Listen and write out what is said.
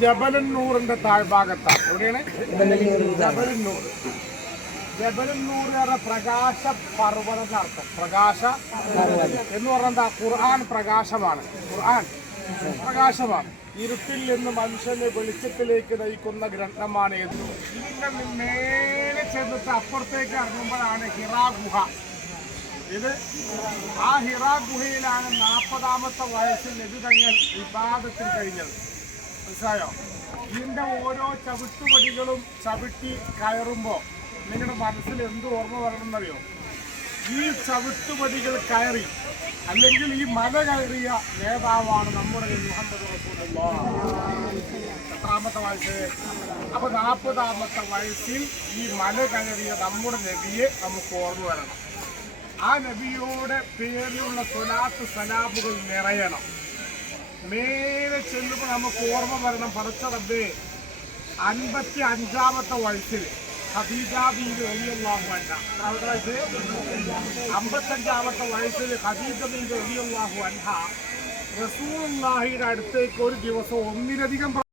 ജബലന്നൂറിന്റെ താഴ്ഭാഗത്താണ് എവിടെയാണ്? ജബലന്നൂർ. ജബലന്നൂർ പ്രകാശ പർവതം എന്നർത്ഥം പ്രകാശ എന്ന് പറഞ്ഞാൽ ഖുർആൻ പ്രകാശമാണ്. ഖുർആൻ പ്രകാശമാണ്. ഇരുട്ടിൽ നിന്ന് മനുഷ്യനെ വെളിച്ചത്തിലേക്ക് നയിക്കുന്ന ഗ്രന്ഥമാണ് ഏത്? ഇതിന്റെ മേലെ ചെന്നിട്ട് അപ്പുറത്തേക്ക് ഇറങ്ങുമ്പോഴാണ് ഹിറാ ഗുഹ. ഇത് ആ ഹിറാ ഗുഹയിലാണ് നാൽപ്പതാമത്തെ വയസ്സിൽ നബി തങ്ങൾ വിവാദത്തിൽ കഴിഞ്ഞത്. മനസ്സിലായോ? ഇതിന്റെ ഓരോ ചവിട്ടുപടികളും ചവിട്ടി കയറുമ്പോൾ നിങ്ങളുടെ മനസ്സിൽ എന്ത് ഓർമ്മ വരണമെന്നറിയോ? ഈ ചവിട്ടുപടികൾ കയറി അല്ലെങ്കിൽ ഈ മല കയറിയ നേതാവാണ് നമ്മുടെ. എത്രാമത്തെ വയസ്സ്? അപ്പൊ നാൽപ്പതാമത്തെ വയസ്സിൽ ഈ മല കയറിയ നമ്മുടെ നബിയെ നമുക്ക് ഓർമ്മ വരണം. ആ നബിയുടെ പേരിലുള്ള സ്വലാത്ത് സലാബുകൾ നിറയണം. മേലെ ചെല്ലുമ്പോൾ നമുക്ക് ഓർമ്മ വരണം പടച്ചറബേ. അൻപത്തി അഞ്ചാമത്തെ വയസ്സിൽ അമ്പത്തഞ്ചാമത്തെ വയസ്സിൽ അൻഹ റസൂലുള്ളാഹിയുടെ അടുത്തേക്ക് ഒരു ദിവസം ഒന്നിലധികം